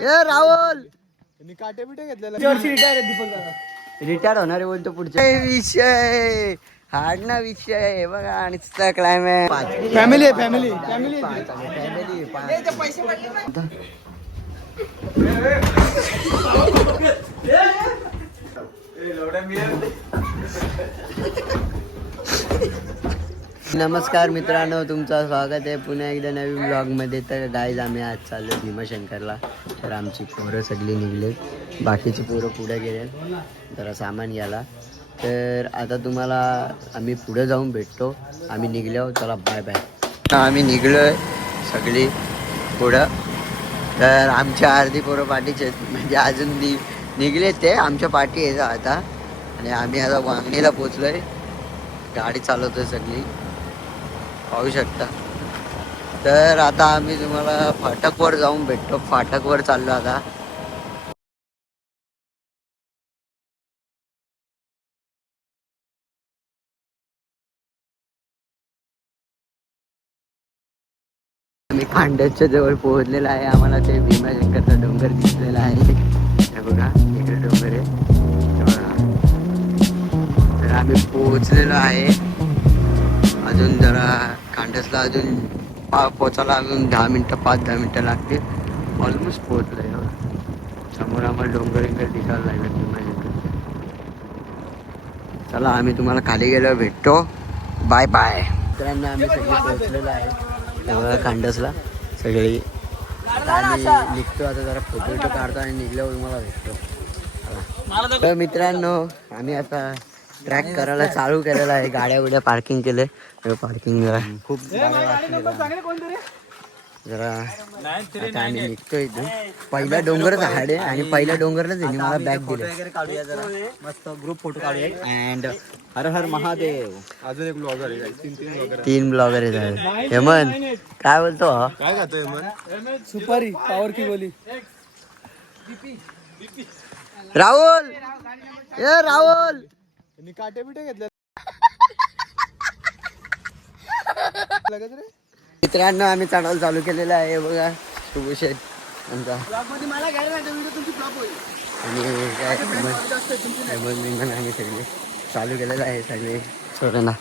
ए राहुल काटे बिटे घेतलेला रिटायर होणार आहे बोलतो पुढच्या विषय हार्ड ना विषय बघा आणि क्लायमॅक्स फॅमिली फॅमिली फॅमिली नमस्कार मित्रांनो, तुमचं स्वागत आहे पुन्हा एकदा नवीन ब्लॉगमध्ये. तर गाईज आम्ही आज चाललो भीमाशंकरला. तर आमची पोरं सगळी निघले, बाकीची पोरं पुढे गेले जरा सामान घ्यायला. तर आता तुम्हाला आम्ही पुढे जाऊन भेटतो. आम्ही निघलो, चला बाय बाय. आम्ही निघलो आहे सगळी पुढं. तर आमच्या अर्धी पोरं पाठीचे म्हणजे अजून निघले ते आमच्या पाठी आहे आता. आणि आम्ही आता वांगणीला पोचलो आहे, गाडी चालवतो आहे सगळी, पाहू शकता. तर आता आम्ही तुम्हाला फाटकवर जाऊन भेटतो. फाटकवर चाललो आता. आम्ही खांड्याच्या जवळ पोहोचलेला आहे. आम्हाला ते भीमाशंकरचा डोंगर दिसलेला आहे. हे बघा इकडे डोंगर आहे, हे बघा. तर आम्ही पोहोचलेलो आहे. अजून जरा खांडसला अजून पोचायला अजून 10 मिनटं 5-10 मिनटं लागतील. ऑलमोस्ट पोहोचलो आहे. समोर आम्हाला डोंगर दिसायला लागलं भीमाशंकरचे. चला आम्ही तुम्हाला खाली गेलो भेटतो. Bye bye. मित्रांनो आम्ही सगळे पोहोचलेलो आहे तेव्हा खांडसला सगळी. आता आम्ही निघतो, आता जरा फोटो काढतो आणि निघल्यावर तुम्हाला भेटतो. तर मित्रांनो आम्ही आता ट्रॅक करायला चालू केलेला आहे. गाड्या बिड्या पार्किंग केले. पार्किंग जरा खूप जरा आता आम्ही निघतो इथून. पहिला डोंगरच हाड आहे आणि पहिल्या डोंगरलाच आहे मला बॅग दिले. मस्त ग्रुप फोटो काढूया. अँड हर हर महादेव. अजून एक ब्लॉगर आहे, 3 ब्लॉगर आहेत. हेमंत काय बोलतो? काय खातोय हेमंत? सुपारी पावर की गोली. राहुल ए राहुल काटे बिटे घेतले. मित्रांनो आम्ही चढायला चालू केलेला आहे बघा. शुभशेठ आमचा आणि काय आम्ही सगळे चालू केलेलं आहे सगळे सोडांना.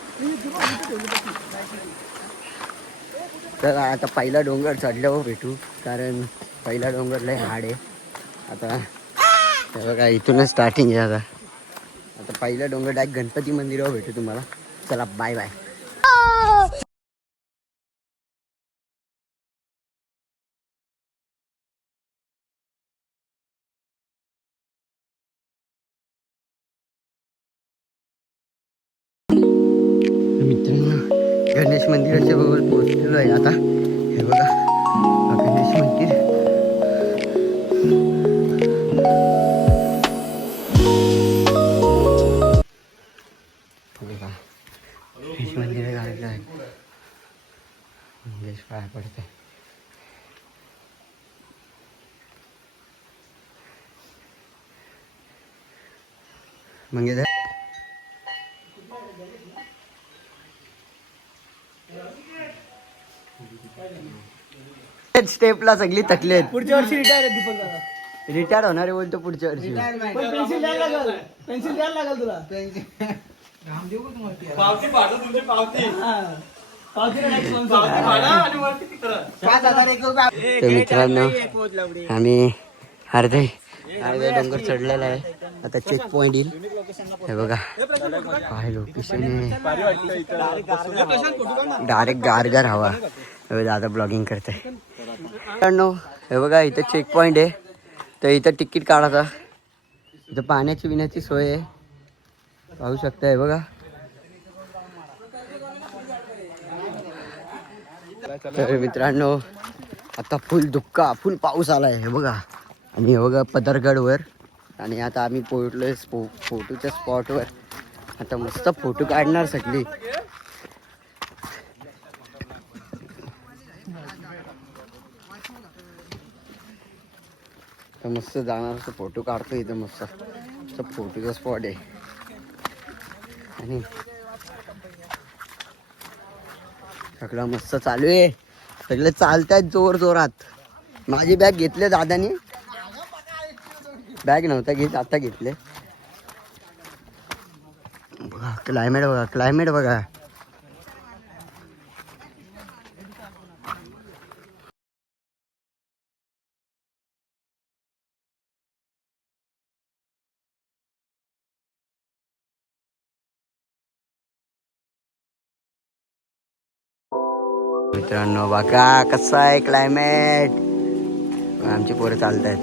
तर आता पहिला डोंगर चढल्यावर भेटू, कारण पहिला डोंगर लय हाड आहे. आता बघा इथूनच स्टार्टिंग आहे. आता पहिला डोंगर डायरेक्ट गणपती मंदिरावर भेटू तुम्हाला. चला बाय बाय. मित्रांनो गणेश मंदिराच्या बरोबर पोहोचलेलो आहे आता. हे बघा गणेश मंदिर. गणेश मंदिर घालायचं आहे. गणेश पाया पडते. मग स्टेपला सगळी थकली आहेत. पुढच्या वर्षी रिटायर आहे दीपक दादा. रिटायर होणार आहे बोलतो पुढच्या वर्षी. पेन्सिल द्यायला लागल, पेन्सिल द्यायला लागल तुला. पावती पाठव तुमची पावती. तर मित्रांनो आम्ही अर्धे डोंगर चढलेला आहे. आता चेक पॉइंट येईल. हे बघा काय लोकेशन आहे. डायरेक्ट गारगार हवा. दादा ब्लॉगिंग करते. मित्रांनो हे बघा इथं चेक पॉइंट आहे. तर इथं तिकीट काढायचा. इथं पाण्याची पिण्याची सोय आहे, पाहू शकता. हे बघा. तर मित्रांनो आता फुल धुक्का फुल पाऊस आला आहे. हे बघा. आणि हे बघा पदरगडवर. आणि आता आम्ही पोहोचलोय फोटोच्या स्पॉटवर. आता मस्त फोटो काढणार सगळी. तर मस्त जाणार फोटो काढतो इथं. मस्त फोटोचा स्पॉट आहे. आणि सगळं मस्त चालू आहे. सगळे चालत आहेत जोर जोरात. माझी बॅग घेतली दादानी बॅग नव्हता घेत, आता घेतले. बघा क्लायमेट बघा, क्लायमेट बघा. मित्रांनो बघा कसं आहे क्लायमेट. आमची पोरं चालत आहेत.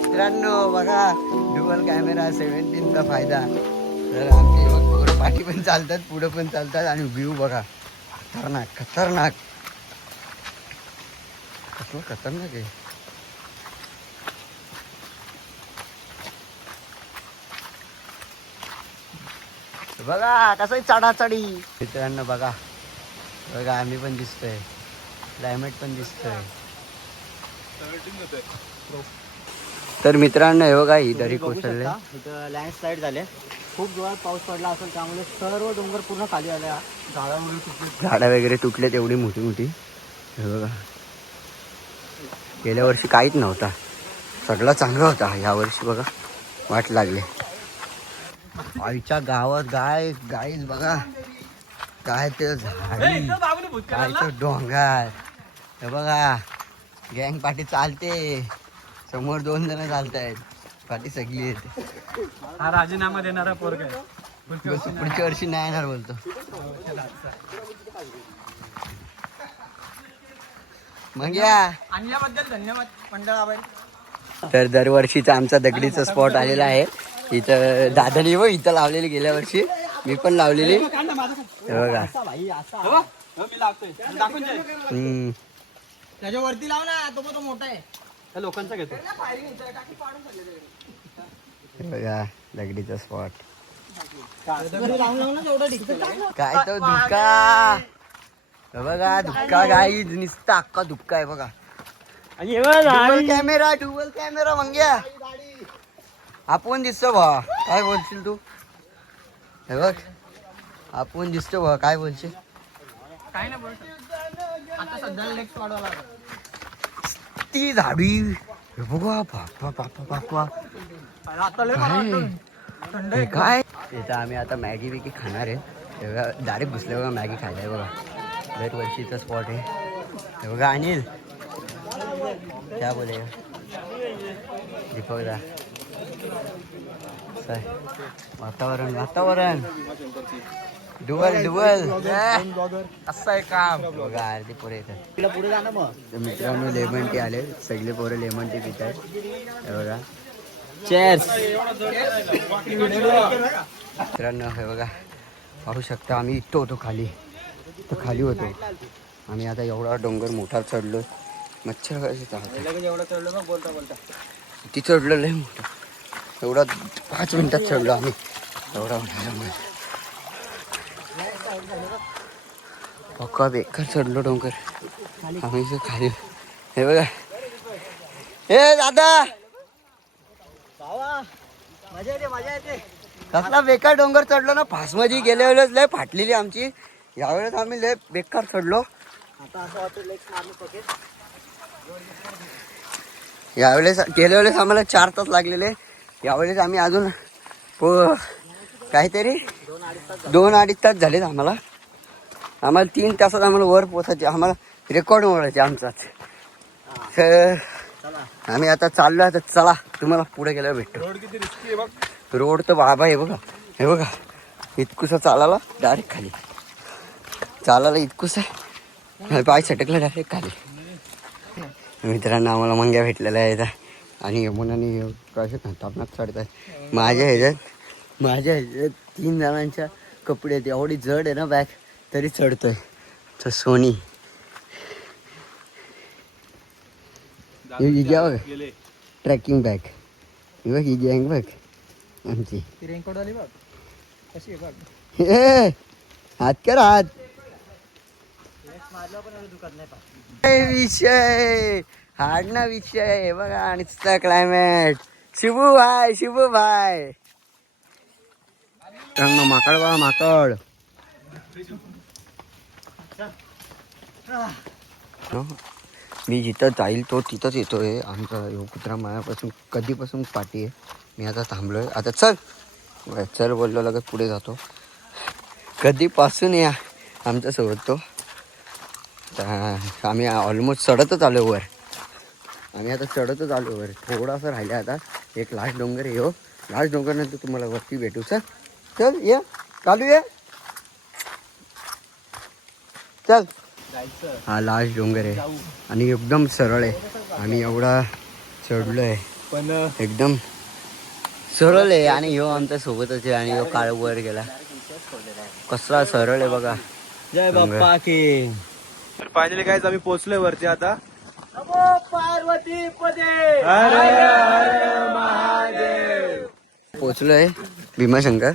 मित्रांनो बघा डुअल कॅमेरा 17चा फायदा. तर आमची पोरं पाठी पण चालतात, पुढं पण चालतात. आणि व्ह्यू बघा खतरनाक खतरनाक, कसलं खतरनाक आहे. बघा कसं चढाचढी. मित्रांनो बघा बघा आम्ही पण दिसतोय, क्लायमेट पण दिसतोय. तर मित्रांनो हे बघा ही दरी कोसळले, इथं लँडस्लाईड झाले. खूप जोरात पाऊस पडला असेल, त्यामुळे सर्व डोंगर पूर्ण खाली आले. झाडं वगैरे तुटले तेवढी मोठी मोठी. हे बघा गेल्या वर्षी काहीच नव्हता, सगळं चांगलं होता. या वर्षी बघा वाट लागली. आईच्या गावात गाईच बघा, काय ते झाडी, काय तो डोंगर. हे बघा गँग पाठी चालते, समोर 2 जण चालतायत, पाठी सगळी येते. हा राजीनामा देणारा पोरगा आहे. पुढच्या वर्षी नाही येणार बोलतो. मग या आणि याबद्दल धन्यवाद मंडळाबाई. तर दरवर्षीचा आमचा दगडीचा स्पॉट आलेला आहे. इथं दादानी व इथं लावलेली, गेल्या वर्षी मी पण लावलेली. हे बघा त्याच्यावरती लाव ना, तो मोठा आहे. लोकांचा घेतो. हे बघा दगडीचा स्पॉट. काय तो धुक्का, हे बघा धुक्का गाईज, नुसता अख्खा धुक्का आहे बघा. डुअल कॅमेरा मंग्या आपण दिसतो बा, काय बोलशील तू. हे बघ आपण दिसतो बा, काय बोलशील. काय नाही बोलतो. आता सध्या नेक्स्ट वाढवला ती झाडी. हे बघा बापा बापा बापा आता लय थंड आहे. काय तिथं आम्ही आता मॅगी बिगी खाणार आहे. हे बघा डायरेक्ट बसले बघा मॅगी खायला. आहे बघा दरवर्षीचा स्पॉट आहे. हे बघा अनिल क्या बोले दीपक दा. वातावरण वातावरण डुअल असं आहे काम. बघा अर्धी पोरं येतात. तिला पुढे जाणं मग. तर मित्रांनो लेमन टी आले, सगळे पोरं लेमन टी पित आहेत. हे बघा चेअर्स. मित्रांनो हे बघा पाहू शकता, आम्ही इथं होतो खाली, तर खाली होतो आम्ही. आता एवढा डोंगर मोठा चढलो, मच्छर कसे चालतात. एवढं चढलो मग बोलता ती चढलो लय मोठं, एवढा 5 मिनिटात चढलो आम्ही एवढा मोठा. पक्का बेकार चढलो डोंगर आम्ही इथं खाली. हे बघा हे दादा मजा येते. कसला बेकार डोंगर चढलो ना. फासमध्ये गेल्या वेळेस लय फाटलेली आमची, यावेळेस आम्ही लय बेकार चढलो. आता असं वाटतं लेक्स मारलं पकेट. यावेळेस गेल्या वेळेस आम्हाला 4 तास लागलेले, यावेळेस आम्ही अजून काहीतरी 2-2.5 तास झालेत आम्हाला. 3 तासात आम्हाला वर पोचायचे, आम्हाला रेकॉर्ड मोडायचे आमचाच. तर आम्ही आता चाललो आहे. तर चला तुम्हाला पुढे गेल्यावर भेटतो. रोड किती रिस्की आहे बघ. रोड तर बाबा हे बघा, हे बघा इतकुसा चालायला डायरेक्ट खाली, चालायला इतकुसा पाय सटकला डायरेक्ट खाली. मित्रांनो आम्हाला मंग्या भेटलेल्या आहेत आणि यमुनाने कसे खतरनाक चढतात. माझ्या ह्याच्यात 3 जणांच्या कपडे आहेत, एवढी जड आहे ना बॅग तरी चढतोय. तर सोनी ही घ्या बघ ट्रॅकिंग बॅग, ही बघ ही गँग बघ आमची. ती रेनकोट आली बघ कशी आहे बघ. हात कर हात. मारलं पण दुखत नाही. विषय हाड ना विषय बघा. आणि क्लायमेट शिबू भाई माकड बघा माकड. मी जिथं जाईल तो तिथंच येतो आहे. आमचा ह्यो कुत्रा मायापासून कधीपासून पाठी आहे. मी आता थांबलो आहे. आता चल चल बोललो लगत पुढे जातो. कधीपासून या आमच्यासोबत तो. आम्ही ऑलमोस्ट चढतच आलो वर. आम्ही आता चढतच आलो वर. थोडासा राहिला आता. एक लास्ट डोंगर आहे हो. लास्ट डोंगरनंतर तुम्हाला वरती भेटू. चल चल ये चालू ये चल. हा लास्ट डोंगर आहे आणि एकदम सरळ आहे. आम्ही एवढा चढलो आहे पण एकदम सरळ आहे. आणि ह्यो आमच्या सोबतच आहे. आणि ह्यो काळ वर गेला. कसला सरळ आहे बघा. जय बाप्पा की. फायनली गाईज आम्ही पोहोचलोय वरती आता. पार्वती पदे. पोचलोय भीमाशंकर.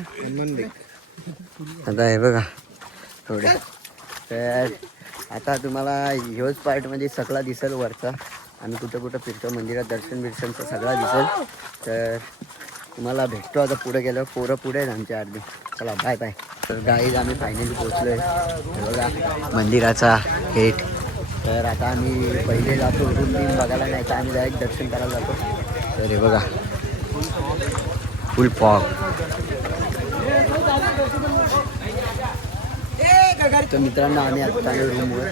आता हे बघा थोडे. तर आता तुम्हाला ह्योच पार्ट म्हणजे सगळा दिसेल वरचा. आम्ही कुठं कुठं फिरतो मंदिरात दर्शन बिर्शनचा सगळा दिसेल. तर तुम्हाला भेटतो आता पुढे गेलो. पोरं पुढे आहेत आमच्या अर्धी. चला बाय बाय. तर गाईज आम्ही फायनली पोचलोय. हे बघा मंदिराचा गेट. तर आता आम्ही पहिले जातो रूम बिम बघायला. नाही तर आम्ही डायरेक्ट दर्शन करायला जातो. तर हे बघा फुल फॉग. तर मित्रांनो आम्ही आता आलो रूमवर.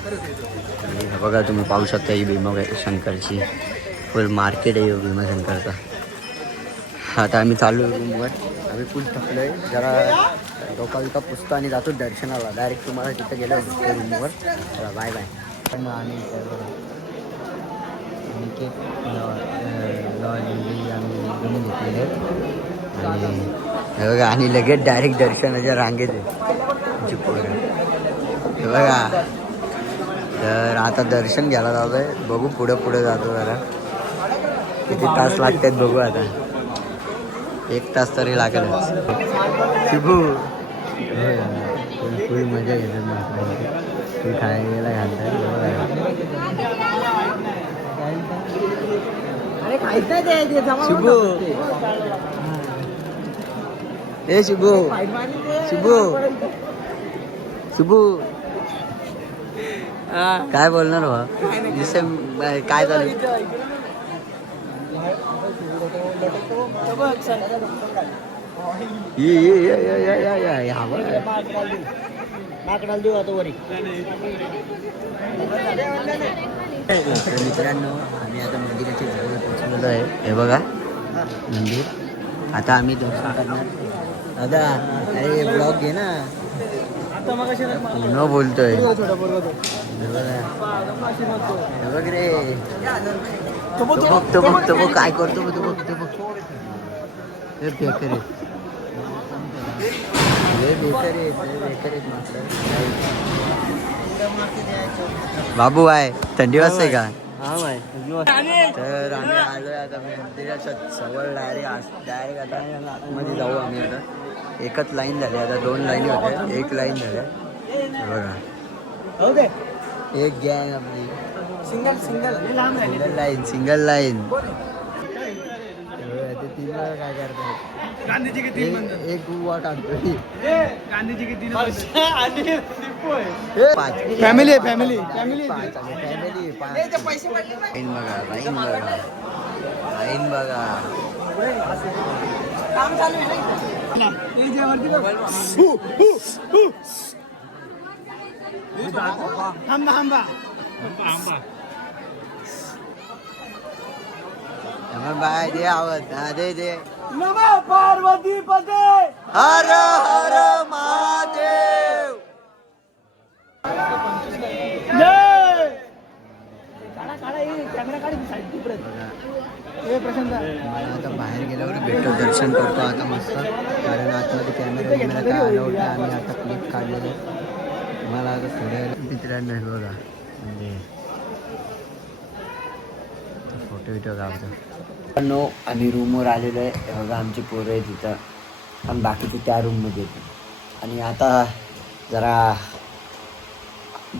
आणि हे बघा तुम्ही पाहू शकता ही भीमाशंकरची फुल मार्केट आहे भीमाशंकरचा. आता आम्ही चालू आहे रूमवर. आम्ही फुल थकलो आहे जरा. लोका पुसतो आणि जातो दर्शनाला. डायरेक्ट तुम्हाला तिथं गेलो भेटतो रूमवर. चला बाय बाय. आम्ही आम्ही रूम घेतलेले आणि हे बघा. आणि लगेच डायरेक्ट दर्शनाच्या रांगेत आहे पोरं. हे बघा. तर आता दर्शन घ्यायला जातोय. बघू पुढे पुढे जातो जरा. किती तास लागतात बघू आता. 1 तास तरी लागेलच. शिबू फुल मजा घेतात. तू खायला घालतात. शिबू ए शिबू शिबू शिबू काय बोलणार बा. काय चालू. मित्रांनो आम्ही आता मंदिराच्या जवळ पोहोचलेलो आहे. हे बघा मंदिर. आता आम्ही दर्शन करणार. दादा अरे ब्लॉग घे ना. न बोलतोय. बघ रे. तो बघ काय करतो. तो बघ हे बेकर आहे. बाबू आहे. थंडी वाजते का. तर आम्ही आलोय आता मंदिराच्या जवळ. डायरेक्ट आता आतमध्ये जाऊ आम्ही. आता एकच लाईन झाली. आता 2 लाईनी होत्या. 1 लाईन झाल्या बघा. एक गँग आपली सिंगल लाईन. तीन काय करतात. एक उवा काढतोय. फॅमिली लाईन बघा. बाय दे आवत. दे नमः पार्वती पदे. हर हर महादेव. आता बाहेर गेल्यावर भेटतो. दर्शन करतो आता मस्त. कारण आतमध्ये कॅमेरा काय अलाउड नाही. आम्ही आता क्लिप काढलेले. मला आता थोड्या मित्रांनो हे बघा म्हणजे फोटो विटो काढतो. आम्ही रूमवर आलेलो आहे. हे बघा आमची पोरं आहे तिथं. आणि बाकीचे त्या रूममध्ये येते. आणि आता जरा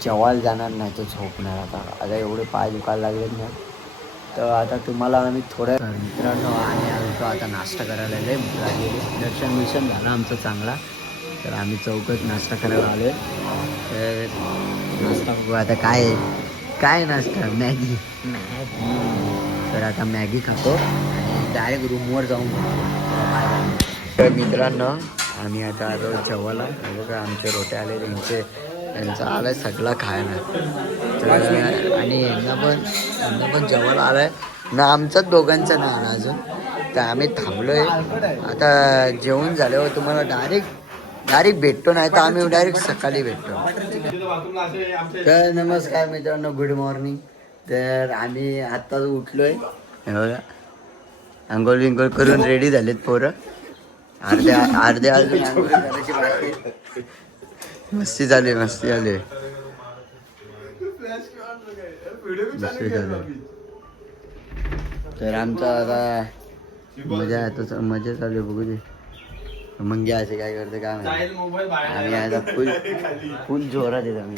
जेवायला जाणार नाही तर झोपणार. आता एवढे पाय दुखायला लागलेत ना. तर आता तुम्हाला आम्ही थोड्या मित्रांनो आणि आलो आता नाश्ता करायला. लय भूक लागलेली. दर्शन झालं आमचं चांगला. तर आम्ही चौकात नाश्ता करायला आलो आहे. तर नाश्ता बघू आता काय काय नाश्ता मॅगी तर आता मॅगी खातो आणि डायरेक्ट रूमवर जाऊन तर मित्रांनो आम्ही आता आलो जेवायला बघा आमचे रोटे आले त्यांचा आलाय सगळा खायला तर आणि यांना पण जेवायला आलाय ना आमचाच दोघांचा नाही आला अजून तर आम्ही थांबलोय आता जेवण झाल्यावर तुम्हाला डायरेक्ट भेटतो नाही तर आम्ही डायरेक्ट सकाळी भेटतो तर नमस्कार मित्रांनो गुड मॉर्निंग तर आम्ही आत्ताच उठलोय हे बघा आंघोळ विंघोळ करून रेडी झालेत पोरं अर्धे अजून आंघोळ करायची बाकी मस्ती झाली तर आमचा आता मजा चालू आहे बघू दे मंगे असे काय करते काय माहिती. आम्ही आता फुल जोरात येत आम्ही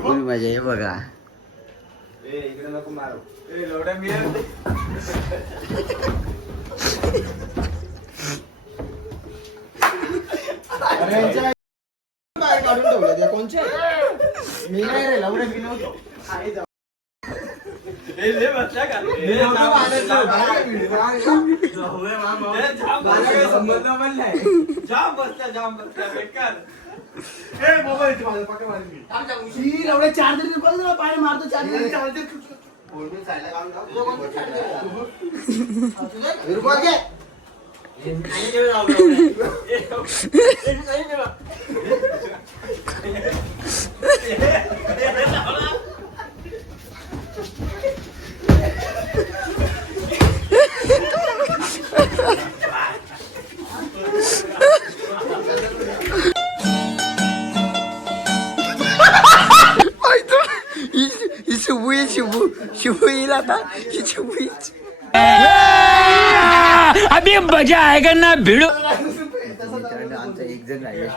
फुल मजा आहे बघा शुभू येईल आता शुभू अभी मजा आएगा ना भिड़ो. मित्रांनो आमचा एक जण राहिला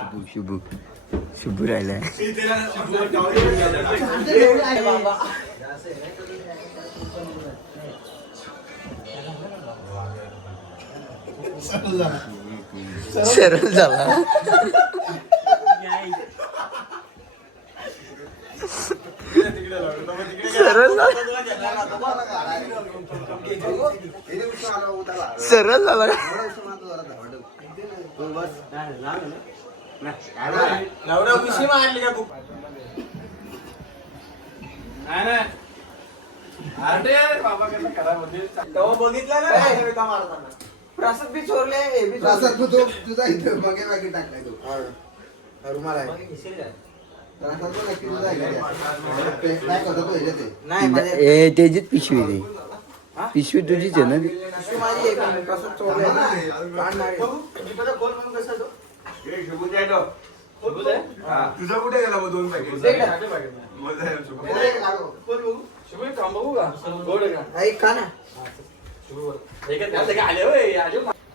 शुभू राहिलाय सरळ झाला सरळ झाला प्रसाद बी चोरले तुझा इथं मगे मागे टाकलाय तो रुमाल आहे त्याचीच पिशवी ती पिशवी तुझीच आहे ना तुझा कुठे गेला मग 2 पॅकेट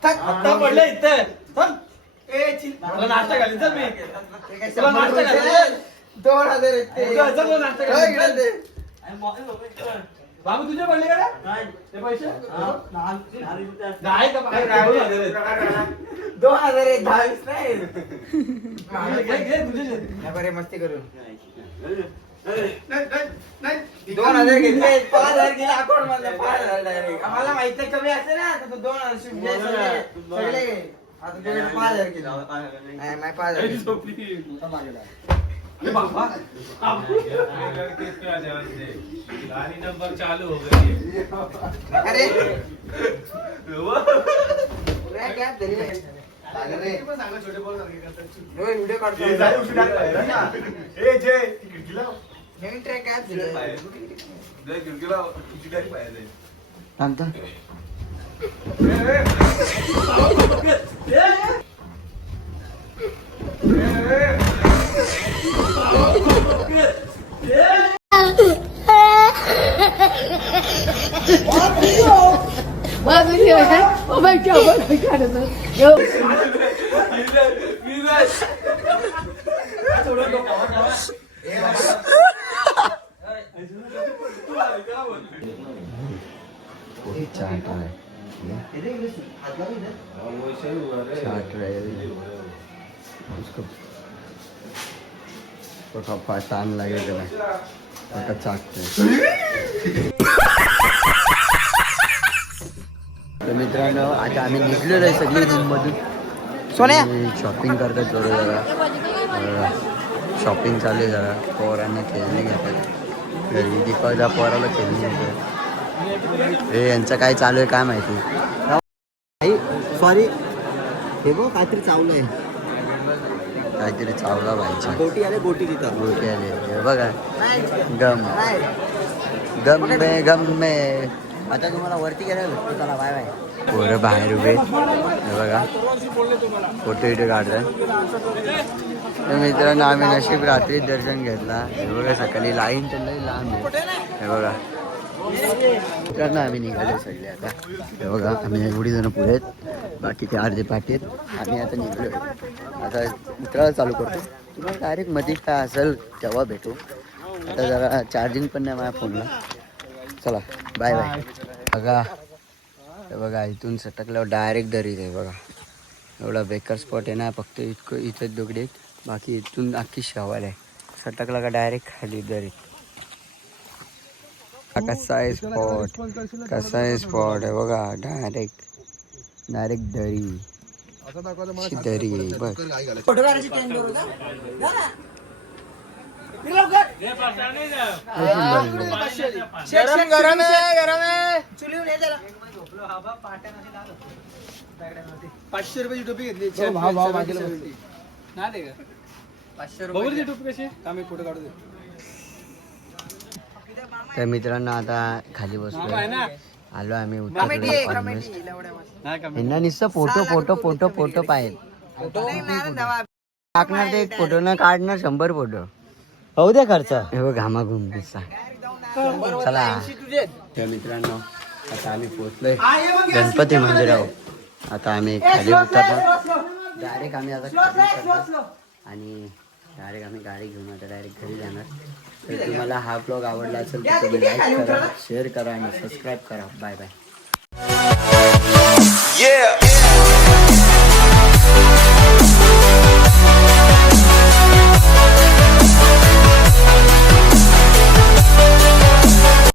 आता पडलं इथं नाश्ता घाली चल मी तुला नाश्ता घाली 2000 नाश्ता बाबू तुझे पडले का ते पैसे नाही का 2000 मस्ती करून 2000 घेतले 5000 गेले अकाउंट मध्ये 5000 डायरेक्ट आम्हाला माहिती कमी असते ना तर 2000 सगळे आता तुझ्याकडे 5000 केले नाही 5000 बाबा गाड़ी नंबर चालू हो गई अरे क्या वीडियो काढतो ए जे खिडकीला नवीन ट्रॅक ऍप दिलं जय खिडकीला खिडकी पाहिजे थांबता उसको पहचान लगेगा आता चाकतोय. तर मित्रांनो आता आम्ही निघलेलो आहे सगळी रूममधून. सोन्या शॉपिंग करतात थोडं जरा. शॉपिंग चालू आहे जरा. पोरांना खेळणे घेतात घरी. दीपाच्या पोराला खेळणे घेतात. हे यांचं काय चालू आहे काय माहिती. सॉरी हे बघ काहीतरी चावलं आहे. काहीतरी चावला पाहिजे. गोटी आले गोटी तिथं. गोटी आले हे बघा. गम गम मे. आता तुम्हाला वरती गेला भेटतो. चला बाय बाय. पोरं बाहेर उभे हे बघा. फोटो इथे काढतात. तर मित्रांनो आम्ही नशीब रात्री दर्शन घेतला. हे बघा सकाळी लाईन तर लई लांब आहे. हे बघा मित्रांनो आम्ही निघालो सगळे आता. हे बघा आम्ही एवढी जण पुढे आहेत. बाकी ते अर्धे पाठी आहेत. आम्ही आता निघलो. आता मित्राला चालू करतो. तुम्हाला डायरेक्ट मध्ये काय असेल तेव्हा भेटू. आता जरा चार्जिंग पण नाही माझ्या फोनला. चला बाय बाय. बघा हे बघा इथून सटकल्यावर डायरेक्ट दरीत आहे बघा. एवढा बेकार स्पॉट आहे ना. फक्त इथंच दगडी आहेत. बाकी इथून अख्खी शवाल आहे. सटकला का डायरेक्ट खाली दरीत. कसा आहे स्पॉट आहे बघा. डायरेक्ट दरी दरी आहे बघ. फोटो काढायची ट्रेन करू का? गरम आहे चुलीवर ये जरा. 500 रुपयाची टोपी घेतली. 500 रुपये टोपी कशी आम्ही फोटो काढू. तर मित्रांनो आता खाली बसलो. आलो आम्ही उतरलो. यांना नुसतं फोटो पाहिजे. टाकणार ते एक फोटो न काढणार 100 फोटो. हो दे खर्च. हे बघ घामा घुम दिसता. चला तर मित्रांनो आता आम्ही पोहोचलोय गणपती मंदिरावर. आता आम्ही खाली उतरलो. डायरेक्ट आम्ही आता आणि डायरेक्ट आम्ही गाडी घेऊन आता डायरेक्ट घरी जाणार. तर तुम्हाला हा ब्लॉग आवडला असेल तर तुम्ही लाईक करा, शेअर करा आणि सबस्क्राईब करा. Bye bye.